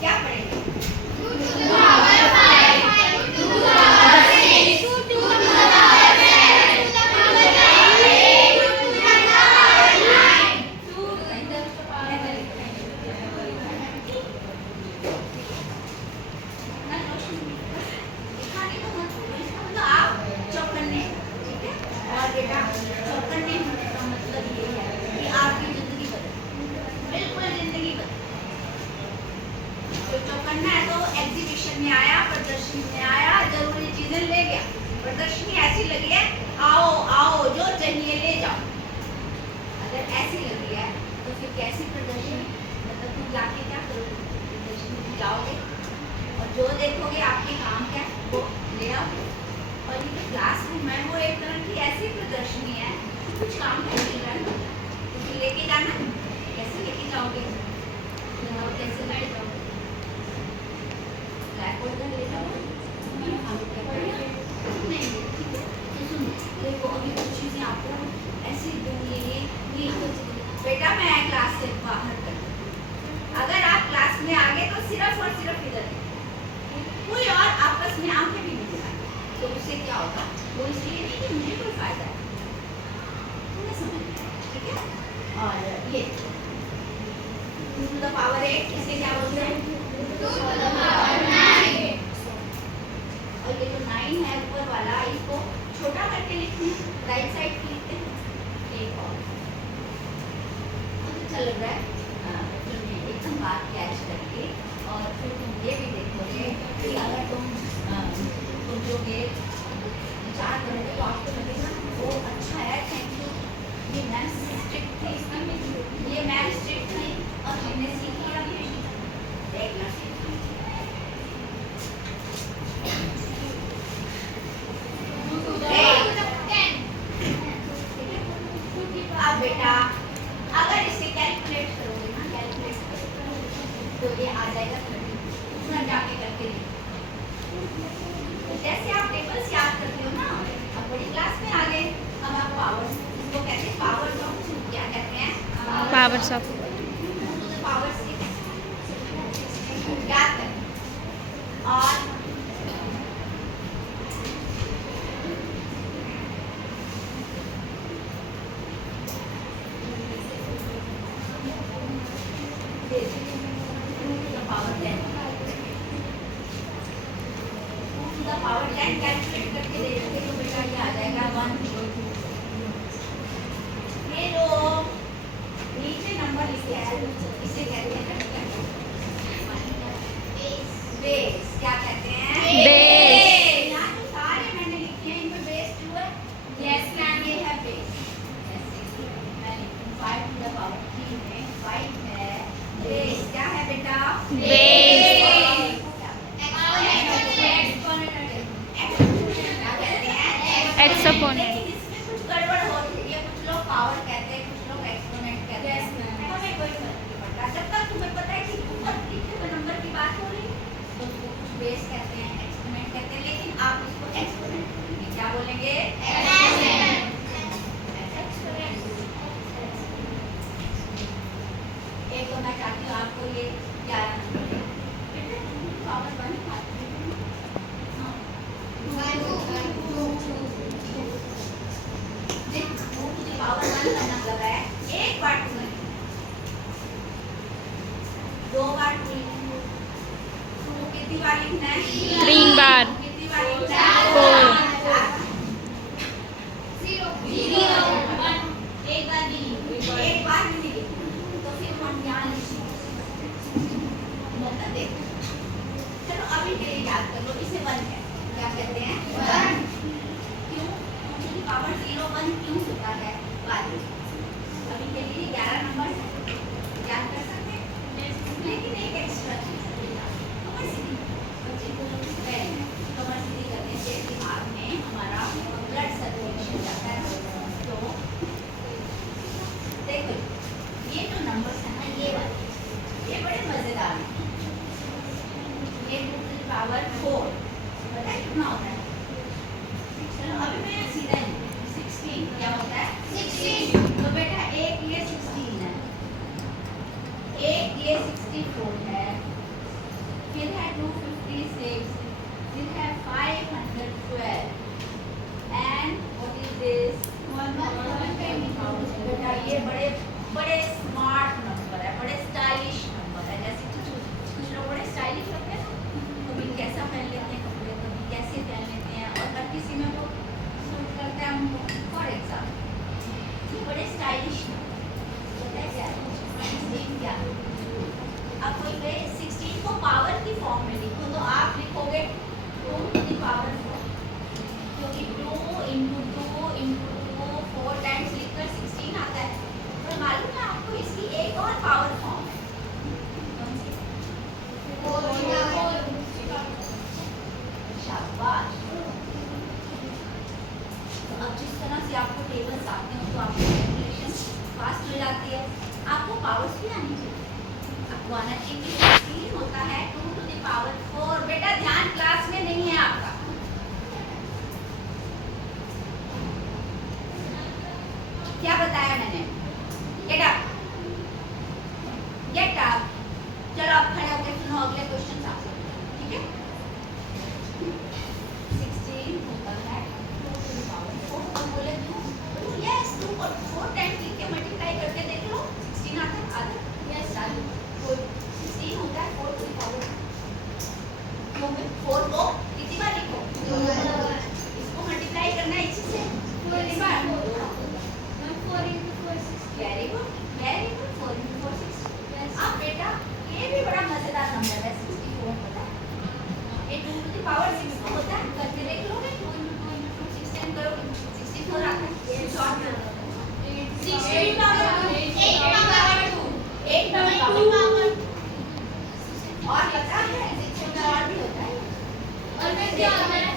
क्या पढ़ेंगे? बेटा चौकन्ने का मतलब ये है कि आपकी जिंदगी बदल, बिल्कुल जिंदगी बदल। तो चौकन्ना है तो एग्जीबिशन में आया, प्रदर्शनी में आया, जरूरी चीजें ले गया। प्रदर्शनी ऐसी लगी है, आओ आओ जो चाहिए ले जाओ। अगर ऐसी लगी है तो फिर कैसी प्रदर्शनी? मतलब तुम जाके क्या करोगे? प्रदर्शनी में जाओगे और जो देखोगे आपके काम क्या वो ले आओ। और ये क्लासरूम है वो एक तरह की ऐसी प्रदर्शनी है, कुछ काम नहीं मिल रहा है तो लेके जाना, कैसे लेके जाओगे? कैसे ले जाओगे? ब्लैक बोर्ड पर ले जाओ नहीं, ठीक है। तो सुनो, देखो अभी कुछ चीजें आपको ऐसी दूंगी बेटा, मैं क्लास से बाहर कर दूँ। अगर आप क्लास में आ गए तो सिर्फ और सिर्फ इधर कोई और आपस में आंखें भी नहीं दिखाएंगे, तो उससे क्या होगा? वो इसलिए नहीं कि मुझे कोई फायदा है, तुम्हें समझ में आया, ठीक है। और ये 2 to the power 8 इसे क्या बोलते हैं? 2 to the power 9। और ये जो 9 है ऊपर वाला, इसको छोटा करके लिखते हैं, राइट साइड पे लिखते हैं। एक और अच्छा लग रहा है एकदम बात कैच करके। और फिर तुम ये भी देखोगे कि अगर तुम सोचोगे विचार करोगे तो आपको लगेगा वो अच्छा है, थैंक यू, ये मैम स्ट्रिक्ट थी, ये मैम स्ट्रिक्ट थी और हमने सीख लिया भी देखना सीखना। अब बेटा अगर इसे कैलकुलेट करोगे ना, कैलकुलेट करोगे तो ये आ जाएगा 30। घर जाके करके जैसे आप टेबल्स याद करते हो ना, अब बड़ी क्लास में आ गए, अब आप पावर, इसको कहते हैं पावर ऑफ, क्या कहते हैं? पावर्स ऑफ पावर 6 याद करें। और पावर 10 कैलकुलेट करके दे देंगे तो बेटा ये आ जाएगा 1। ये जो नीचे नंबर लिखे हैं इसे कहते हैं बेस। क्या कहते हैं? बेस। यहाँ जो सारे मैंने लिखे हैं इनमें बेस 2 है। यस मैम, ये है बेस। मैं लिखूं 5 to the power 3 में 5 है बेस। क्या है बेटा? बेस। एक्सपोनेंट। इसमें कुछ गड़बड़ होती है, कुछ लोग पावर कहते हैं, कुछ लोग एक्सपोनेंट कहते हैं। हमें कोई फर्क नहीं पड़ता जब तक तुम्हें पता है कि ऊपर लिखे हुए नंबर की बात हो रही है तो उसको कुछ बेस कहते हैं, एक्सपोनेंट कहते हैं, लेकिन आप इसको एक्सपोनेंट बोलेंगे। क्या बोलेंगे? एक तो मैं चाहती हूँ आपको ये 11 नंबर पावर 1 पावर 1 का मतलब है एक बार 2, 2 बार 2 कितनी बार लिखना है? 3 बार। कितनी बार लिखना है? 4। 0 एक बार नहीं लिखना, तो फिर हम यहाँ मतलब देखो। चलो अभी के लिए याद कर लो, इसे 1 है, क्या कहते हैं? 1। क्यों? क्योंकि पावर 0 1 क्यों होता है? अभी के लिए 11 नंबर है, याद कर सकते हैं, लेकिन एक एक्स्ट्रा चीज कमर सीधी। बच्चे को कमर सीधी करने से दिमाग में हमारा ब्लड सर्कुलेशन जाता है। तो देखो ये जो नंबर्स है ना, ये वाले ये बड़े मजेदार हैं। ये 2 to the power 4 पता है कितना होता है? चलो अभी मैं सीधा 16 क्या होता है? 16 अब कोई पे 16 को पावर की फॉर्म में लिखो तो आप लिखोगे 2 to the power 4, क्योंकि 2 into 2 into 2 4 टाइम्स लिखकर 16 आता है। तो मालूम है आपको इसकी एक और पावर फॉर्म है, कौन सी? शाबाश। तो अब जिस तरह से आपको टेबल्स आते हो तो आपको कैलकुलेशन फास्ट हो जाती है, आपको पावर्स भी आनी चाहिए। आपको आना चाहिए कि 16 होता है 2 to the power 4। बेटा ध्यान क्लास में नहीं है आपका। क्या बताया मैंने? Get up, get up. चलो आप खड़े होकर सुनो अगले क्वेश्चन आपसे, ठीक है? 16 होता है 2 to the power 4। तो बोले 2 यस 2 को 4 टाइम्स लिख के मल्टीप्लाई करके देख लो 16 आता है। आता यस आलू 16 होता है 4 to the power। क्यों में 4 को कितनी बार लिखो? इसको मल्टीप्लाई करना है इसी से कितनी बार? 4 into 4 6। Very good 4 into 4 6। अब बेटा ये भी बड़ा मजेदार नंबर है 64, पता है? ये 2 to the power 6 को होता है, करके देख लोगे 2 into 2 into 2 16 करोगे 64 आता है। शॉर्ट 16 power 2 8 power 2 8 power 2 और पता है 6 और भी होता है। और मैं क्या होता है